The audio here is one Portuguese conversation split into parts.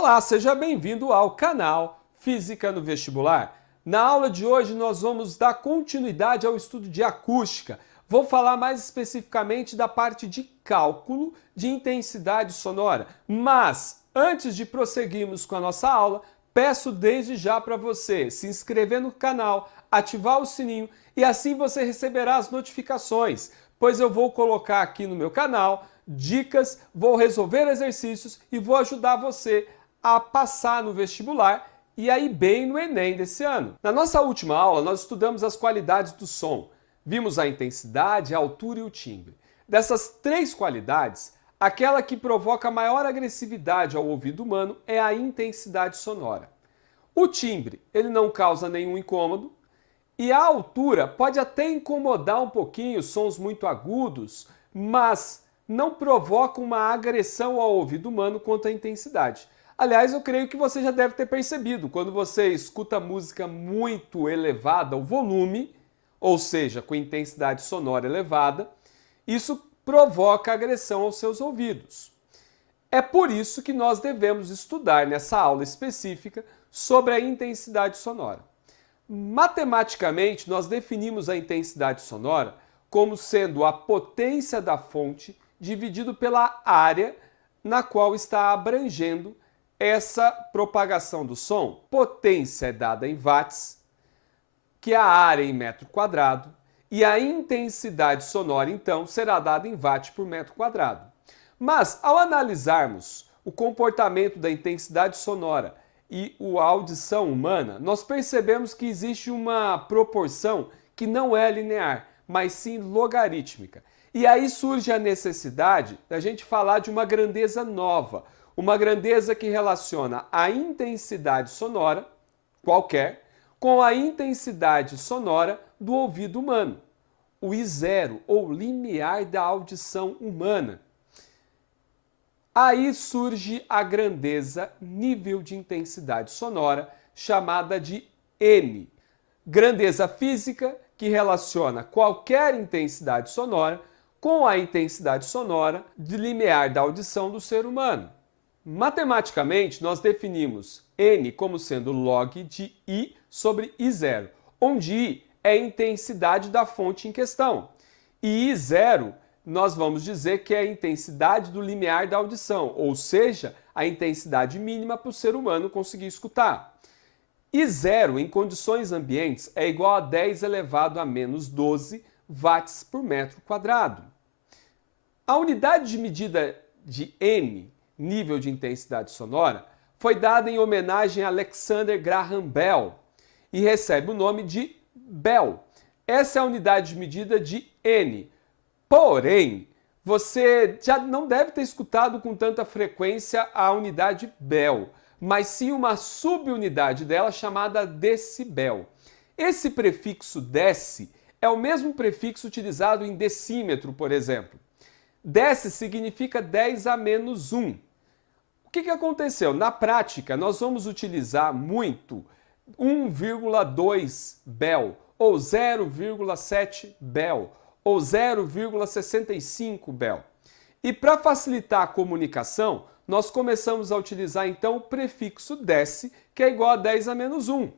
Olá, seja bem-vindo ao canal Física no Vestibular. Na aula de hoje nós vamos dar continuidade ao estudo de acústica. Vou falar mais especificamente da parte de cálculo de intensidade sonora. Mas, antes de prosseguirmos com a nossa aula, peço desde já para você se inscrever no canal, ativar o sininho e assim você receberá as notificações, pois eu vou colocar aqui no meu canal dicas, vou resolver exercícios e vou ajudar você a passar no vestibular e a ir bem no Enem desse ano. Na nossa última aula, nós estudamos as qualidades do som. Vimos a intensidade, a altura e o timbre. Dessas três qualidades, aquela que provoca maior agressividade ao ouvido humano é a intensidade sonora. O timbre, ele não causa nenhum incômodo, e a altura pode até incomodar um pouquinho, sons muito agudos, mas não provoca uma agressão ao ouvido humano quanto à intensidade. Aliás, eu creio que você já deve ter percebido, quando você escuta música muito elevada, o volume, ou seja, com intensidade sonora elevada, isso provoca agressão aos seus ouvidos. É por isso que nós devemos estudar nessa aula específica sobre a intensidade sonora. Matematicamente, nós definimos a intensidade sonora como sendo a potência da fonte dividido pela área na qual está abrangendo essa propagação do som. Potência é dada em watts, que é a área em metro quadrado, e a intensidade sonora, então, será dada em watt por metro quadrado. Mas, ao analisarmos o comportamento da intensidade sonora e a audição humana, nós percebemos que existe uma proporção que não é linear, mas sim logarítmica. E aí surge a necessidade da gente falar de uma grandeza nova, uma grandeza que relaciona a intensidade sonora, qualquer, com a intensidade sonora do ouvido humano, o I0, ou limiar da audição humana. Aí surge a grandeza nível de intensidade sonora, chamada de N. Grandeza física, que relaciona qualquer intensidade sonora com a intensidade sonora de limiar da audição do ser humano. Matematicamente, nós definimos N como sendo log de I sobre I0, onde I é a intensidade da fonte em questão. E I0, nós vamos dizer que é a intensidade do limiar da audição, ou seja, a intensidade mínima para o ser humano conseguir escutar. I0 em condições ambientes é igual a 10 elevado a menos 12 watts por metro quadrado. A unidade de medida de N, nível de intensidade sonora, foi dada em homenagem a Alexander Graham Bell e recebe o nome de Bell. Essa é a unidade de medida de N. Porém, você já não deve ter escutado com tanta frequência a unidade Bell, mas sim uma subunidade dela chamada decibel. Esse prefixo deci é o mesmo prefixo utilizado em decímetro, por exemplo. Deci significa 10 a menos 1. O que aconteceu? Na prática, nós vamos utilizar muito 1,2 bel, ou 0,7 bel, ou 0,65 bel. E para facilitar a comunicação, nós começamos a utilizar então o prefixo deci, que é igual a 10 a menos 1.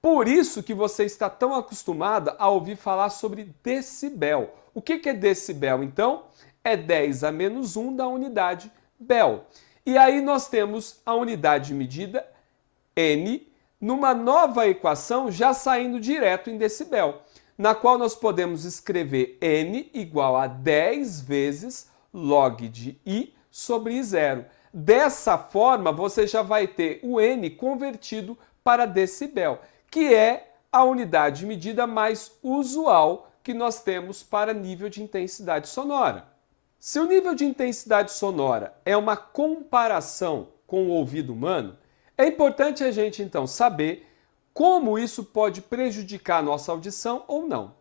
Por isso que você está tão acostumada a ouvir falar sobre decibel. O que é decibel então? É 10 a menos 1 da unidade bel. E aí nós temos a unidade de medida N numa nova equação já saindo direto em decibel, na qual nós podemos escrever N igual a 10 vezes log de I sobre I0. Dessa forma, você já vai ter o N convertido para decibel, que é a unidade de medida mais usual que nós temos para nível de intensidade sonora. Se o nível de intensidade sonora é uma comparação com o ouvido humano, é importante a gente então saber como isso pode prejudicar a nossa audição ou não.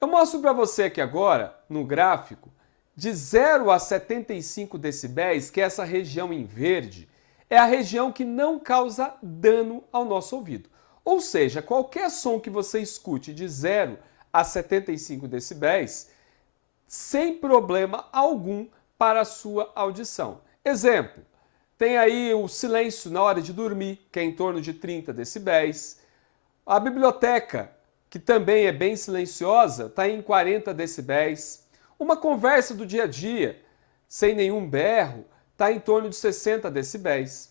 Eu mostro para você aqui agora, no gráfico, de 0 a 75 decibéis, que é essa região em verde, é a região que não causa dano ao nosso ouvido. Ou seja, qualquer som que você escute de 0 a 75 decibéis, sem problema algum para a sua audição. Exemplo, Tem aí o silêncio na hora de dormir, que é em torno de 30 decibéis. A biblioteca, que também é bem silenciosa, está em 40 decibéis. Uma conversa do dia a dia, sem nenhum berro, está em torno de 60 decibéis.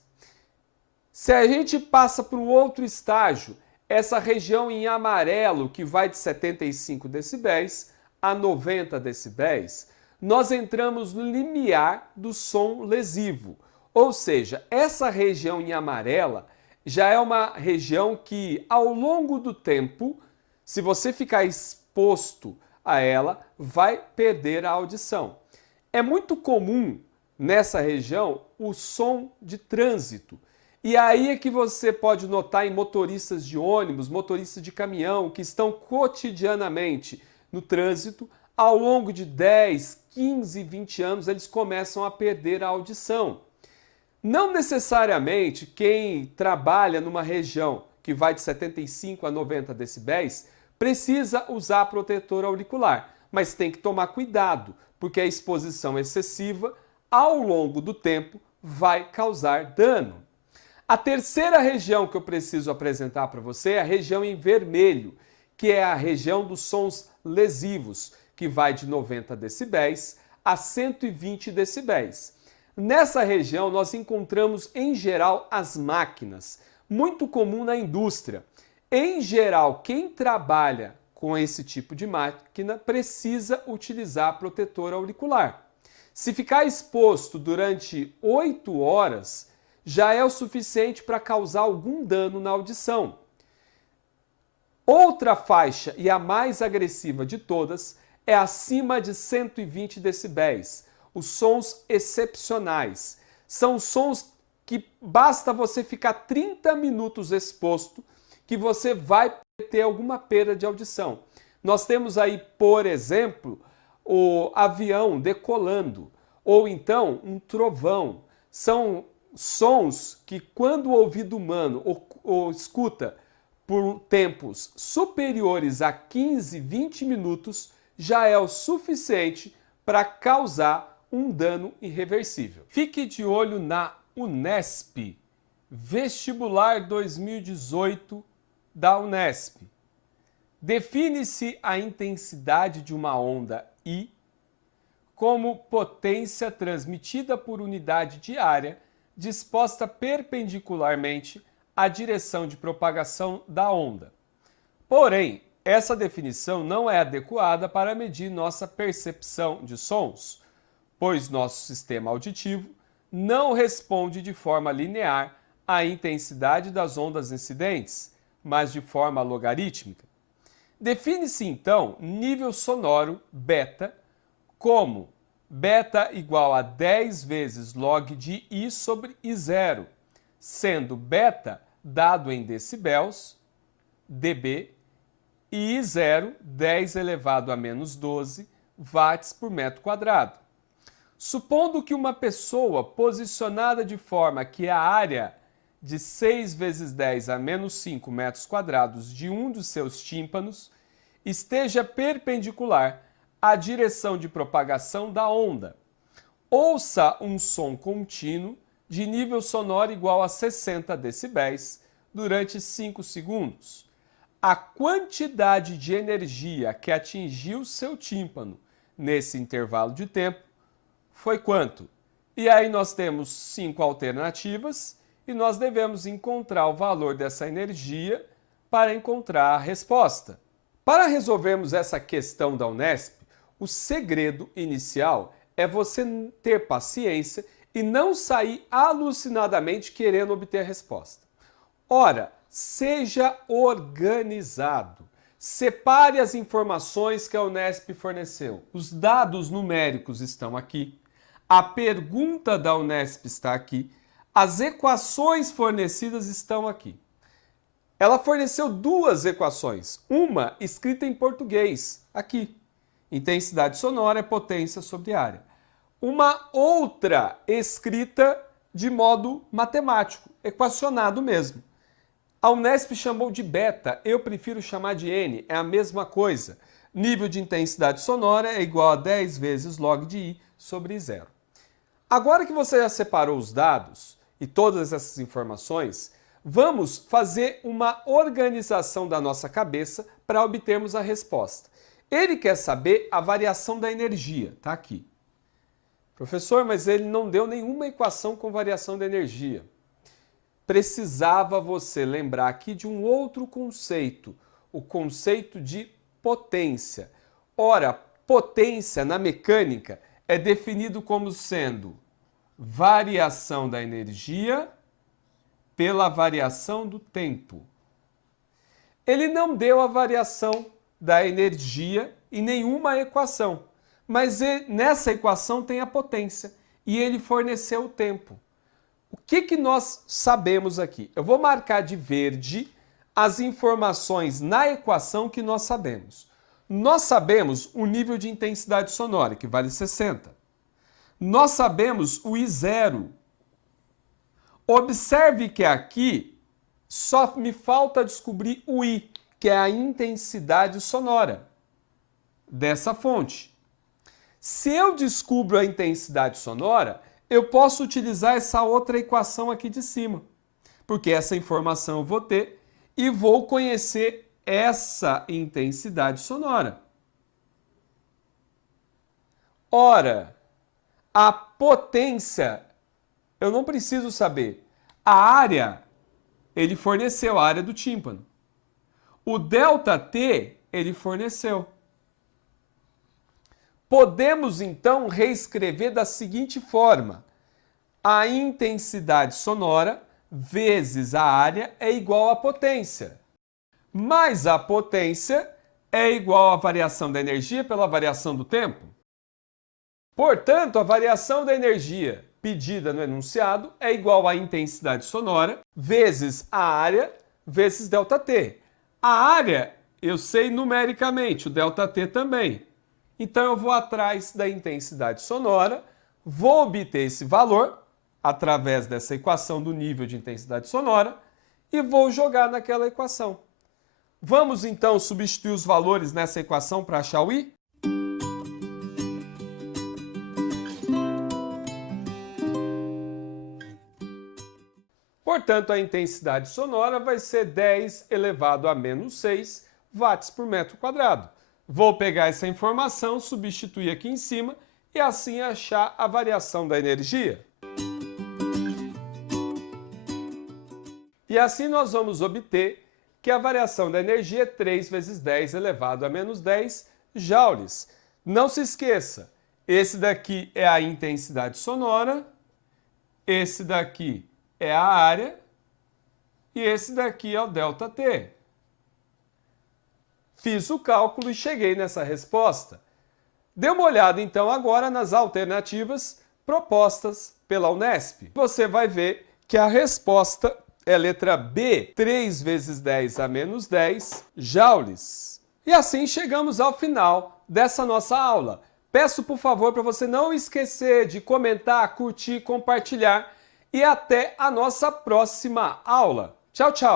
Se a gente passa para o outro estágio, essa região em amarelo, que vai de 75 decibéis a 90 decibéis, nós entramos no limiar do som lesivo. Ou seja, essa região em amarela já é uma região que, ao longo do tempo, se você ficar exposto a ela, vai perder a audição. É muito comum nessa região o som de trânsito. E aí é que você pode notar em motoristas de ônibus, motoristas de caminhão, que estão cotidianamente no trânsito, ao longo de 10, 15, 20 anos, eles começam a perder a audição. Não necessariamente quem trabalha numa região que vai de 75 a 90 decibéis precisa usar protetor auricular, mas tem que tomar cuidado, porque a exposição excessiva, ao longo do tempo, vai causar dano. A terceira região que eu preciso apresentar para você é a região em vermelho, que é a região dos sons lesivos, que vai de 90 decibéis a 120 decibéis. Nessa região nós encontramos, em geral, as máquinas, muito comum na indústria. Em geral, quem trabalha com esse tipo de máquina precisa utilizar protetor auricular. Se ficar exposto durante 8 horas, já é o suficiente para causar algum dano na audição. Outra faixa, e a mais agressiva de todas, é acima de 120 decibéis. Os sons excepcionais. São sons que basta você ficar 30 minutos exposto que você vai ter alguma perda de audição. Nós temos aí, por exemplo, o avião decolando, ou então um trovão. São sons que, quando o ouvido humano ou escuta por tempos superiores a 15, 20 minutos, já é o suficiente para causar um dano irreversível. Fique de olho na Unesp, Vestibular 2018 da Unesp. Define-se a intensidade de uma onda I como potência transmitida por unidade de área disposta perpendicularmente à direção de propagação da onda. Porém, essa definição não é adequada para medir nossa percepção de sons, pois nosso sistema auditivo não responde de forma linear à intensidade das ondas incidentes, mas de forma logarítmica. Define-se então nível sonoro beta como beta igual a 10 vezes log de I sobre I0, sendo beta dado em decibéis, dB, e I0 10 elevado a menos 12 watts por metro quadrado. Supondo que uma pessoa posicionada de forma que a área de 6 vezes 10 a menos 5 metros quadrados de um dos seus tímpanos esteja perpendicular à direção de propagação da onda, ouça um som contínuo de nível sonoro igual a 60 decibéis durante 5 segundos. A quantidade de energia que atingiu seu tímpano nesse intervalo de tempo foi quanto? E aí nós temos 5 alternativas e nós devemos encontrar o valor dessa energia para encontrar a resposta. Para resolvermos essa questão da Unesp, o segredo inicial é você ter paciência e não sair alucinadamente querendo obter a resposta. Ora, seja organizado. Separe as informações que a Unesp forneceu. Os dados numéricos estão aqui. A pergunta da Unesp está aqui. As equações fornecidas estão aqui. Ela forneceu 2 equações. Uma escrita em português, aqui. Intensidade sonora é potência sobre área. Uma outra escrita de modo matemático, equacionado mesmo. A Unesp chamou de beta, eu prefiro chamar de N, é a mesma coisa. Nível de intensidade sonora é igual a 10 vezes log de I sobre I0. Agora que você já separou os dados, e todas essas informações, vamos fazer uma organização da nossa cabeça para obtermos a resposta. Ele quer saber a variação da energia, está aqui. Professor, mas ele não deu nenhuma equação com variação da energia. Precisava você lembrar aqui de um outro conceito, o conceito de potência. Ora, potência na mecânica é definido como sendo variação da energia pela variação do tempo. Ele não deu a variação da energia em nenhuma equação, mas nessa equação tem a potência e ele forneceu o tempo. O que nós sabemos aqui? Eu vou marcar de verde as informações na equação que nós sabemos. Nós sabemos o nível de intensidade sonora, que vale 60. Nós sabemos o I0. Observe que aqui só me falta descobrir o I, que é a intensidade sonora dessa fonte. Se eu descubro a intensidade sonora, eu posso utilizar essa outra equação aqui de cima, porque essa informação eu vou ter e vou conhecer essa intensidade sonora. Ora, a potência, eu não preciso saber. A área, ele forneceu a área do tímpano. O ΔT, ele forneceu. Podemos, então, reescrever da seguinte forma. A intensidade sonora vezes a área é igual à potência. Mais a potência é igual à variação da energia pela variação do tempo. Portanto, a variação da energia pedida no enunciado é igual à intensidade sonora vezes a área vezes ΔT. A área eu sei numericamente, o ΔT também. Então eu vou atrás da intensidade sonora, vou obter esse valor através dessa equação do nível de intensidade sonora e vou jogar naquela equação. Vamos então substituir os valores nessa equação para achar o I? Portanto, a intensidade sonora vai ser 10 elevado a menos 6 watts por metro quadrado. Vou pegar essa informação, substituir aqui em cima e assim achar a variação da energia. E assim nós vamos obter que a variação da energia é 3 vezes 10 elevado a menos 10 joules. Não se esqueça, esse daqui é a intensidade sonora, esse daqui é a área e esse daqui é o ΔT. Fiz o cálculo e cheguei nessa resposta. Dê uma olhada então agora nas alternativas propostas pela Unesp. Você vai ver que a resposta é a letra B, 3 vezes 10 a menos 10 joules. E assim chegamos ao final dessa nossa aula. Peço por favor para você não esquecer de comentar, curtir, compartilhar e até a nossa próxima aula. Tchau, tchau!